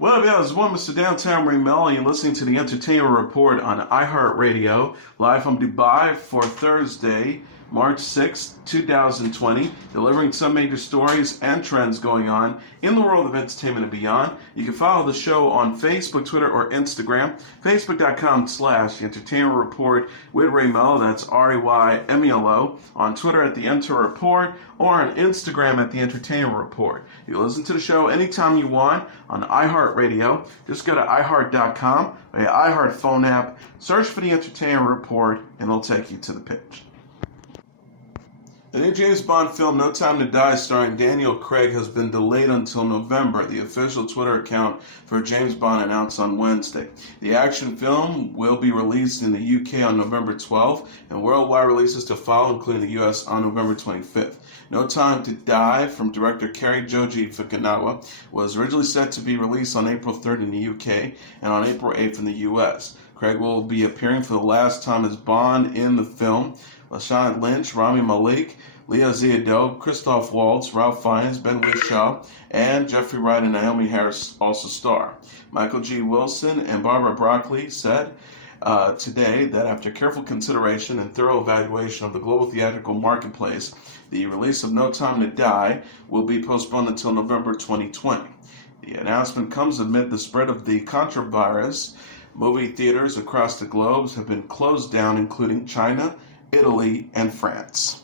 What up, y'all? This is one Mr. Downtown Melo, and you're listening to the Entertainment Report on iHeartRadio, live from Dubai for Thursday, March 6th, 2020, delivering some major stories and trends going on in the world of entertainment and beyond. You can follow the show on Facebook, Twitter, or Instagram. Facebook.com/Entertainment Report with Ray Melo, that's RAYMELO. On Twitter at the Enter Report, or on Instagram at the Entertainment Report. You can listen to the show anytime you want on iHeartRadio. Just go to iHeart.com or your iHeart phone app, search for the Entertainment Report, and it'll take you to the page. The new James Bond film, No Time to Die, starring Daniel Craig, has been delayed until November, the official Twitter account for James Bond announced on Wednesday. The action film will be released in the UK on November 12th, and worldwide releases to follow, including the US on November 25th. No Time to Die, from director Cary Joji Fukunaga, was originally set to be released on April 3rd in the UK and on April 8th in the US. Craig will be appearing for the last time as Bond in the film. Lashana Lynch, Rami Malek, Leah Seydoux, Christoph Waltz, Ralph Fiennes, Ben Whishaw, and Jeffrey Wright and Naomi Harris also star. Michael G. Wilson and Barbara Broccoli said today that after careful consideration and thorough evaluation of the global theatrical marketplace, the release of No Time to Die will be postponed until November 2020. The announcement comes amid the spread of the contravirus. Movie theaters across the globe have been closed down, including China, Italy, and France.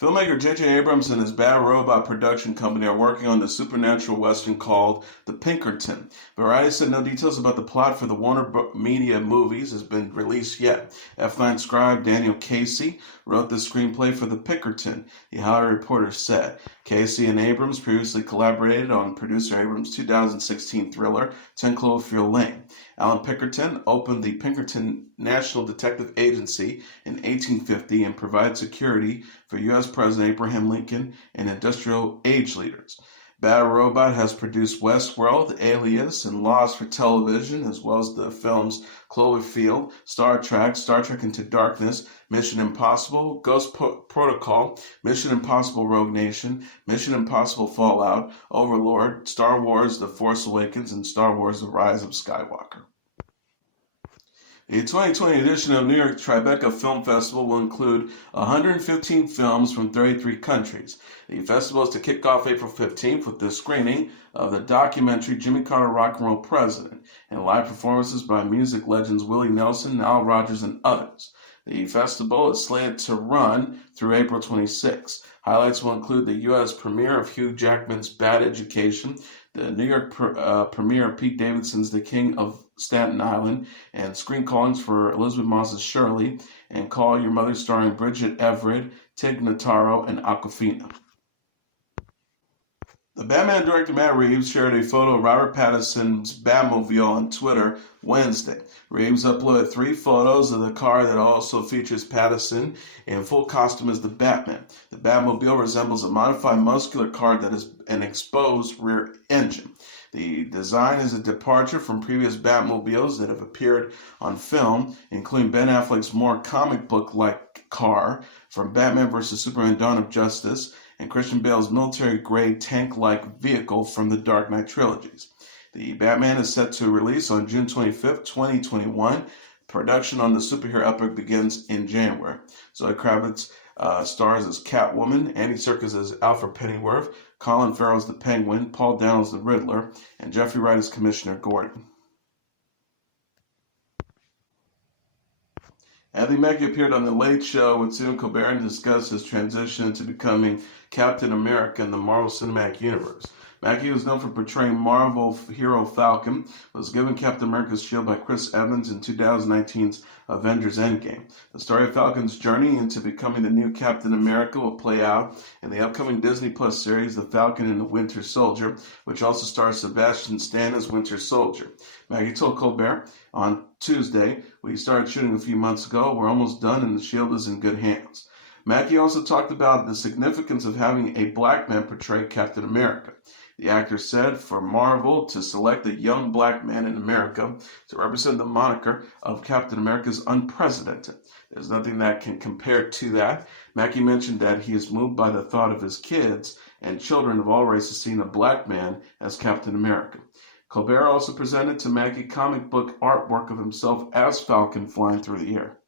Filmmaker J.J. Abrams and his Bad Robot production company are working on the supernatural western called The Pinkerton. Variety said no details about the plot for the Warner Media movies has been released yet. F9 scribe Daniel Casey wrote the screenplay for The Pinkerton, the Hollywood Reporter said. Casey and Abrams previously collaborated on producer Abrams' 2016 thriller 10 Cloverfield Lane. Alan Pinkerton opened the Pinkerton National Detective Agency in 1850 and provided security for U.S. President Abraham Lincoln and industrial age leaders. Bad Robot has produced Westworld, Alias, and Lost for television, as well as the films Cloverfield, Star Trek Into Darkness, Mission Impossible, Ghost Protocol, Mission Impossible Rogue Nation, Mission Impossible Fallout, Overlord, Star Wars The Force Awakens, and Star Wars The Rise of Skywalker. The 2020 edition of New York Tribeca Film Festival will include 115 films from 33 countries. The festival is to kick off April 15th with the screening of the documentary Jimmy Carter Rock and Roll President and live performances by music legends Willie Nelson, Nile Rodgers, and others. The festival is slated to run through April 26. Highlights will include the U.S. premiere of Hugh Jackman's Bad Education, the New York premiere of Pete Davidson's The King of Staten Island, and screen callings for Elizabeth Moss's Shirley, and Call Your Mother starring Bridget Everett, Tig Notaro, and Awkwafina. The Batman director Matt Reeves shared a photo of Robert Pattinson's Batmobile on Twitter Wednesday. Reeves uploaded 3 photos of the car that also features Pattinson in full costume as the Batman. The Batmobile resembles a modified muscular car that has an exposed rear engine. The design is a departure from previous Batmobiles that have appeared on film, including Ben Affleck's more comic book-like car from Batman vs. Superman Dawn of Justice, and Christian Bale's military-grade tank-like vehicle from the Dark Knight trilogies. The Batman is set to release on June 25th, 2021. Production on the superhero epic begins in January. Zoe Kravitz stars as Catwoman, Andy Serkis as Alfred Pennyworth, Colin Farrell as the Penguin, Paul Dano as the Riddler, and Jeffrey Wright as Commissioner Gordon. Anthony Mackie appeared on The Late Show with Stephen Colbert and discussed his transition into becoming Captain America in the Marvel Cinematic Universe. Mackie, who is known for portraying Marvel hero Falcon, was given Captain America's shield by Chris Evans in 2019's Avengers Endgame. The story of Falcon's journey into becoming the new Captain America will play out in the upcoming Disney Plus series The Falcon and the Winter Soldier, which also stars Sebastian Stan as Winter Soldier. Mackie told Colbert on Tuesday, "We started shooting a few months ago. We're almost done and the shield is in good hands." Mackie also talked about the significance of having a black man portray Captain America. The actor said for Marvel to select a young black man in America to represent the moniker of Captain America is unprecedented. There's nothing that can compare to that. Mackie mentioned that he is moved by the thought of his kids and children of all races seeing a black man as Captain America. Colbert also presented to Mackie comic book artwork of himself as Falcon flying through the air.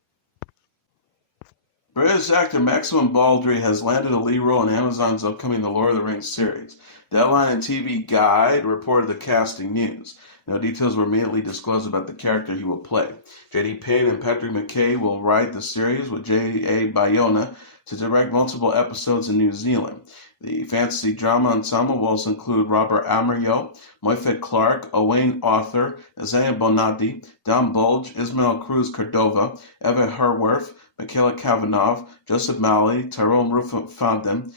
British actor Maxim Baldry has landed a lead role in Amazon's upcoming The Lord of the Rings series. Deadline and TV Guide reported the casting news. No details were immediately disclosed about the character he will play. J.D. Payne and Patrick McKay will write the series, with J.A. Bayona to direct multiple episodes in New Zealand. The fantasy drama ensemble will also include Robert Amarillo, Moifed Clark, Owain Arthur, Isaiah Bonatti, Don Bulge, Ismael Cruz Cordova, Eva Herworth, Michaela Kavanagh, Joseph Malley, Tyrone Roof-Fountain,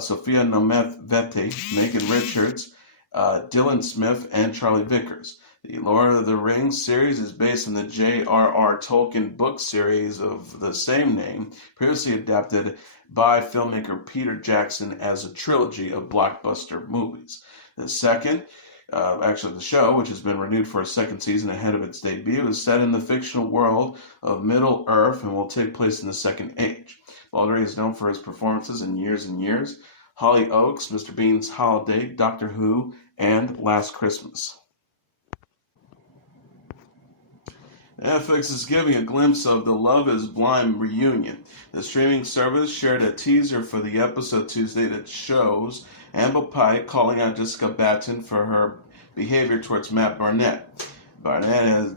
Sophia Nometh Vete, Megan Richards, Dylan Smith, and Charlie Vickers. The Lord of the Rings series is based on the J.R.R. Tolkien book series of the same name, previously adapted by filmmaker Peter Jackson as a trilogy of blockbuster movies. The show, which has been renewed for a second season ahead of its debut, is set in the fictional world of Middle-earth and will take place in the Second Age. Baldry is known for his performances in Years and Years, Hollyoaks, Mr. Bean's Holiday, Doctor Who, and Last Christmas. Netflix is giving a glimpse of the Love is Blind reunion. The streaming service shared a teaser for the episode Tuesday that shows Amber Pike calling out Jessica Batten for her behavior towards Matt Barnett. Barnett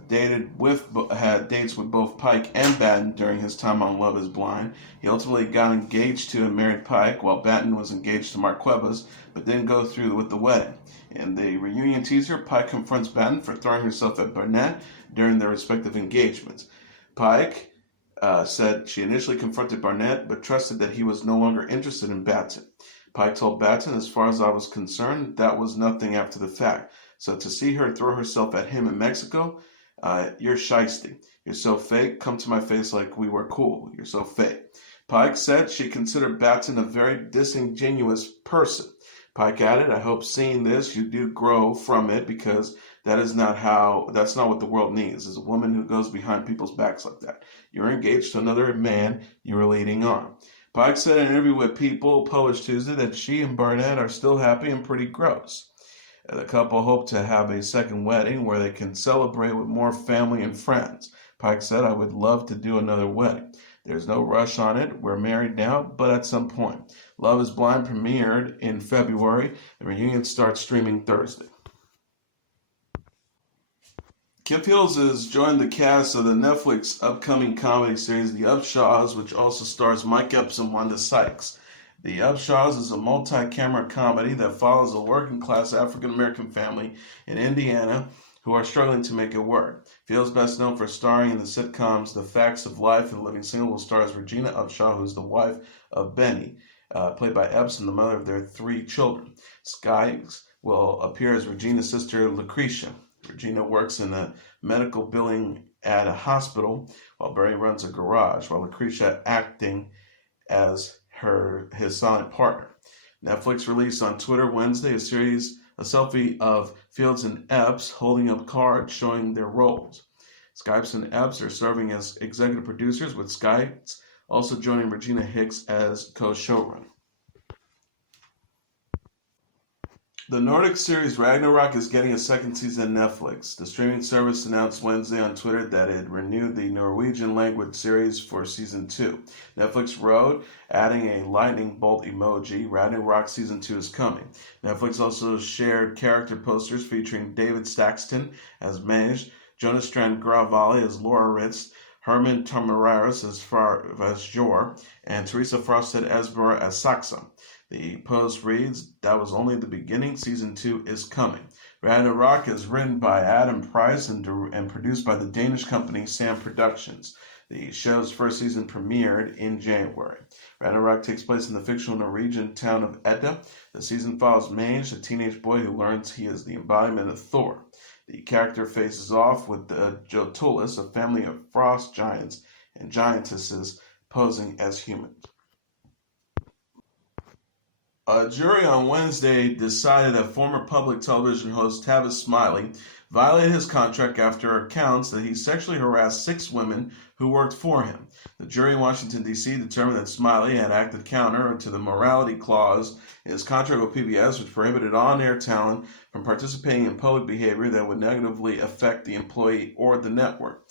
had dates with both Pike and Batten during his time on Love is Blind. He ultimately got engaged to and married Pike, while Batten was engaged to Mark Cuevas, but didn't go through with the wedding. In the reunion teaser, Pike confronts Batten for throwing herself at Barnett during their respective engagements. Pike said she initially confronted Barnett, but trusted that he was no longer interested in Batten. Pike told Batten, "As far as I was concerned, that was nothing after the fact. So to see her throw herself at him in Mexico, you're shiesty. You're so fake. Come to my face like we were cool. You're so fake." Pike said she considered Batten a very disingenuous person. Pike added, "I hope seeing this you do grow from it, because that's not what the world needs, is a woman who goes behind people's backs like that. You're engaged to another man you were leading on." Pike said in an interview with People published Tuesday that she and Barnett are still happy and pretty gross. The couple hope to have a second wedding where they can celebrate with more family and friends. Pike said, "I would love to do another wedding. There's no rush on it. We're married now, but at some point." Love is Blind premiered in February. The reunion starts streaming Thursday. Kim Fields has joined the cast of the Netflix upcoming comedy series The Upshaws, which also stars Mike Epps and Wanda Sykes. The Upshaws is a multi-camera comedy that follows a working-class African-American family in Indiana who are struggling to make it work. Fields, best known for starring in the sitcoms The Facts of Life and Living Single, will star as Regina Upshaw, who is the wife of Benny, played by Epps, and the mother of their 3 children. Skaggs will appear as Regina's sister, Lucretia. Regina works in a medical billing at a hospital, while Barry runs a garage, while Lucretia acting as his silent partner. Netflix released on Twitter Wednesday a selfie of Fields and Epps holding up cards showing their roles. Skaggs and Epps are serving as executive producers, with Skaggs also joining Regina Hicks as co-showrunner. The Nordic series Ragnarok is getting a second season on Netflix. The streaming service announced Wednesday on Twitter that it renewed the Norwegian language series for season 2. Netflix wrote, adding a lightning bolt emoji, "Ragnarok season 2 is coming." Netflix also shared character posters featuring David Stakston as Mage, Jonas Strand Gravali as Laura Ritz, Herman Tamararis as Jor, and Teresa Frosted Esber as Saxa. The post reads, "That was only the beginning. Season 2 is coming." Ragnarok is written by Adam Price and produced by the Danish company Sam Productions. The show's first season premiered in January. Ragnarok takes place in the fictional Norwegian town of Edda. The season follows Mage, a teenage boy who learns he is the embodiment of Thor. The character faces off with the Jotulis, a family of frost giants and giantesses posing as humans. A jury on Wednesday decided that former public television host Tavis Smiley violated his contract after accounts that he sexually harassed 6 women who worked for him. The jury in Washington, D.C. determined that Smiley had acted counter to the morality clause in his contract with PBS, which prohibited on-air talent from participating in public behavior that would negatively affect the employee or the network.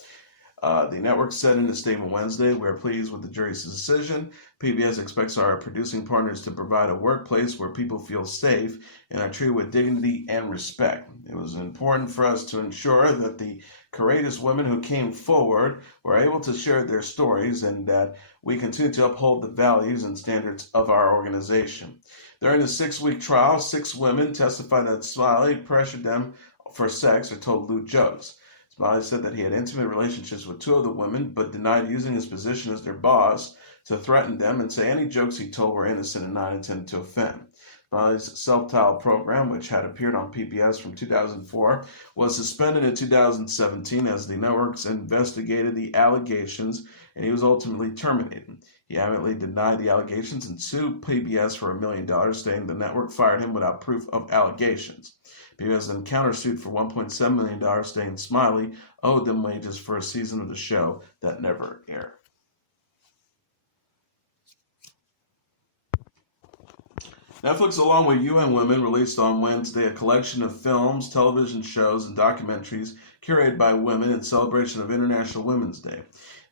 The network said in a statement Wednesday, "We're pleased with the jury's decision. PBS expects our producing partners to provide a workplace where people feel safe and are treated with dignity and respect. It was important for us to ensure that the courageous women who came forward were able to share their stories and that we continue to uphold the values and standards of our organization." During the 6-week trial, 6 women testified that Smiley pressured them for sex or told lewd jokes. Smiley said that he had intimate relationships with 2 of the women, but denied using his position as their boss to threaten them and say any jokes he told were innocent and not intended to offend. Smiley's self-titled program, which had appeared on PBS from 2004, was suspended in 2017 as the networks investigated the allegations, and he was ultimately terminated. He adamantly denied the allegations and sued PBS for $1 million, stating the network fired him without proof of allegations. PBS then countersued for $1.7 million, stating Smiley owed them wages for a season of the show that never aired. Netflix, along with UN Women, released on Wednesday a collection of films, television shows, and documentaries curated by women in celebration of International Women's Day.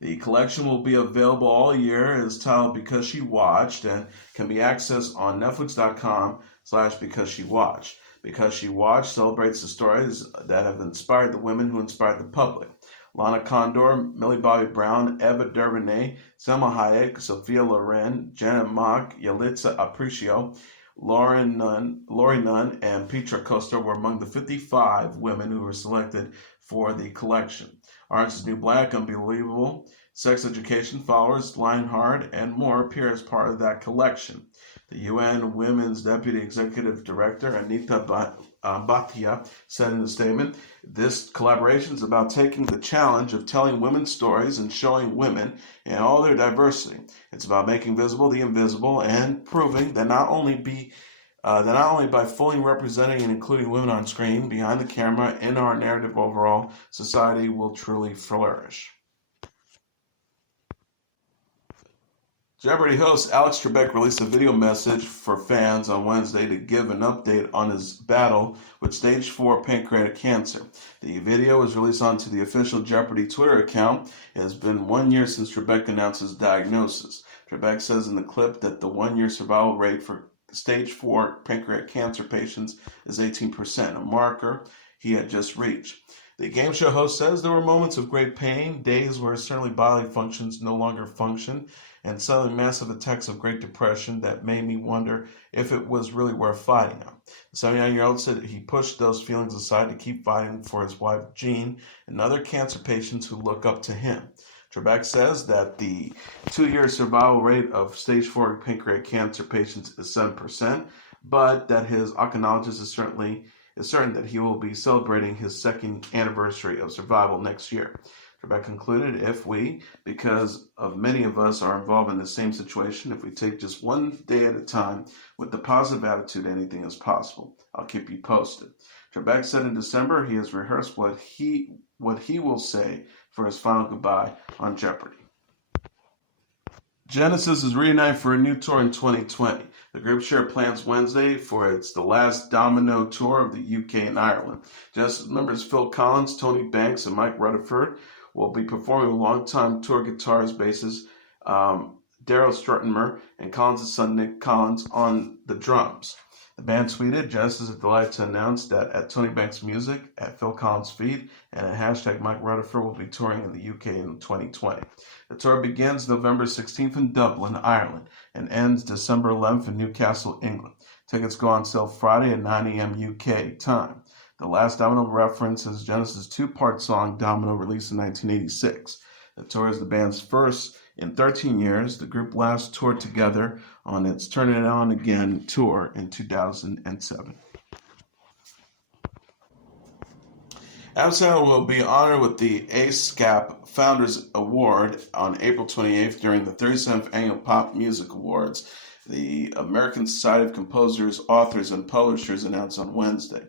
The collection will be available all year. It is titled Because She Watched and can be accessed on netflix.com/BecauseSheWatched. Because She Watched celebrates the stories that have inspired the women who inspired the public. Lana Condor, Millie Bobby Brown, Eva DuVernay, Selma Hayek, Sophia Loren, Janet Mock, Yalitza Aparicio, Lori Nunn, and Petra Costa were among the 55 women who were selected for the collection. Orange is the New Black, Unbelievable, Sex Education, Followers, Lionheart, and more appear as part of that collection. The UN Women's Deputy Executive Director, Anita Bhatia, said in a statement, "This collaboration is about taking the challenge of telling women's stories and showing women in all their diversity. It's about making visible the invisible and proving that not only by fully representing and including women on screen, behind the camera, in our narrative overall, society will truly flourish." Jeopardy host Alex Trebek released a video message for fans on Wednesday to give an update on his battle with stage 4 pancreatic cancer. The video was released onto the official Jeopardy Twitter account. It has been 1 year since Trebek announced his diagnosis. Trebek says in the clip that the 1-year survival rate for stage 4 pancreatic cancer patients is 18%, a marker he had just reached. The game show host says there were moments of great pain, days where certainly bodily functions no longer function, and suddenly massive attacks of Great Depression that made me wonder if it was really worth fighting on. The 79-year-old said he pushed those feelings aside to keep fighting for his wife Jean and other cancer patients who look up to him. Trebek says that the 2-year survival rate of stage 4 pancreatic cancer patients is 7%, but that his oncologist is certain that he will be celebrating his 2nd anniversary of survival next year. Trebek concluded, "If we, because of many of us are involved in the same situation, if we take just one day at a time with the positive attitude, anything is possible. I'll keep you posted." Trebek said in December he has rehearsed what he will say for his final goodbye on Jeopardy! Genesis is reunited for a new tour in 2020. The group shared plans Wednesday for the Last Domino tour of the UK and Ireland. Genesis members Phil Collins, Tony Banks, and Mike Rutherford will be performing with longtime tour guitarist bassist Daryl Struttenmer and Collins' son Nick Collins on the drums. The band tweeted, "Genesis is delighted to announce that at Tony Banks Music, at Phil Collins Feed, and at hashtag Mike Rutherford will be touring in the UK in 2020. The tour begins November 16th in Dublin, Ireland, and ends December 11th in Newcastle, England. Tickets go on sale Friday at 9 a.m. UK time. The Last Domino references Genesis' 2-part song Domino, released in 1986. The tour is the band's first in 13 years. The group last toured together on its Turn It On Again tour in 2007. Sandler will be honored with the ASCAP Founders Award on April 28th during the 37th Annual Pop Music Awards. The American Society of Composers, Authors, and Publishers announced on Wednesday.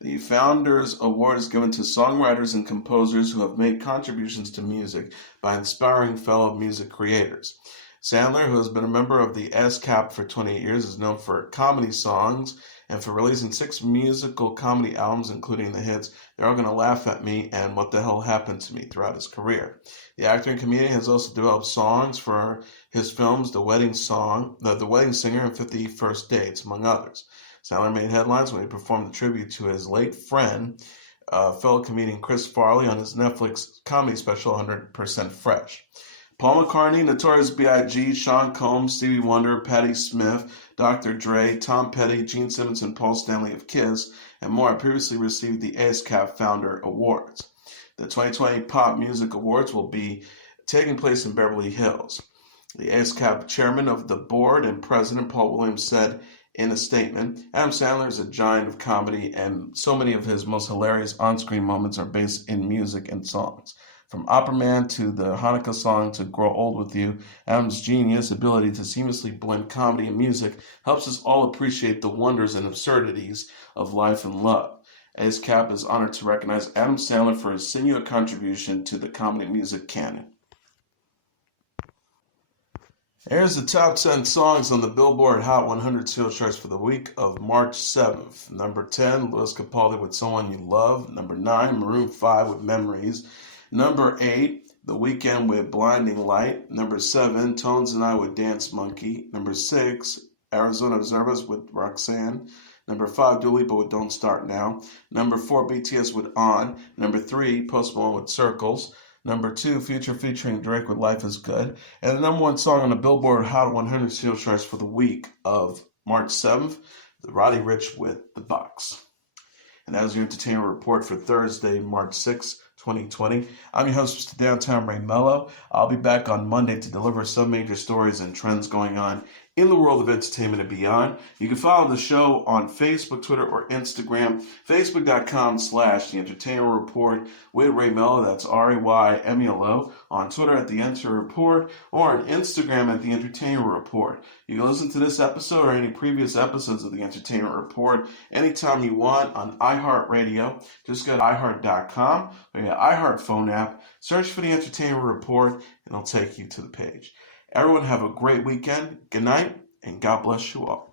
The Founders Award is given to songwriters and composers who have made contributions to music by inspiring fellow music creators. Sandler, who has been a member of the ASCAP for 28 years, is known for comedy songs and for releasing 6 musical comedy albums, including the hits They're All Gonna Laugh at Me and What the Hell Happened to Me throughout his career. The actor and comedian has also developed songs for his films The Wedding Singer and 50 First Dates, among others. Sandler made headlines when he performed a tribute to his late friend, fellow comedian Chris Farley, on his Netflix comedy special 100% Fresh. Paul McCartney, Notorious B.I.G., Sean Combs, Stevie Wonder, Patti Smith, Dr. Dre, Tom Petty, Gene Simmons, and Paul Stanley of Kiss, and more have previously received the ASCAP Founder Awards. The 2020 Pop Music Awards will be taking place in Beverly Hills. The ASCAP chairman of the board and president, Paul Williams, said in a statement, Adam Sandler is a giant of comedy, and so many of his most hilarious on-screen moments are based in music and songs. From Opera Man to the Hanukkah song to Grow Old With You, Adam's genius ability to seamlessly blend comedy and music helps us all appreciate the wonders and absurdities of life and love. ASCAP is honored to recognize Adam Sandler for his singular contribution to the comedy music canon. Here's the top 10 songs on the Billboard Hot 100 sales charts for the week of March 7th. Number 10, Louis Capaldi with Someone You Love. Number 9, Maroon 5 with Memories. Number 8, The Weeknd with Blinding Light. Number 7, Tones and I with Dance Monkey. Number 6, Arizona Observers with Roxanne. Number 5, Dua Lipa with Don't Start Now. Number 4, BTS with On. Number 3, Post Malone with Circles. Number 2, Future featuring Drake with Life is Good. And the number 1 song on the Billboard Hot 100 sales charts for the week of March 7th, Roddy Ricch with The Box. And that was your entertainment report for Thursday, March 6th, 2020. I'm your host, Mr. Downtown Ray Melo. I'll be back on Monday to deliver some major stories and trends going on in the world of entertainment and beyond. You can follow the show on Facebook, Twitter, or Instagram. Facebook.com/The Entertainment Report with Ray Melo. That's RAYMELO. On Twitter at The Enter Report, or on Instagram at The Entertainment Report. You can listen to this episode or any previous episodes of The Entertainment Report anytime you want on iHeartRadio. Just go to iHeart.com or your iHeart phone app. Search for The Entertainment Report, and it'll take you to the page. Everyone have a great weekend. Good night, and God bless you all.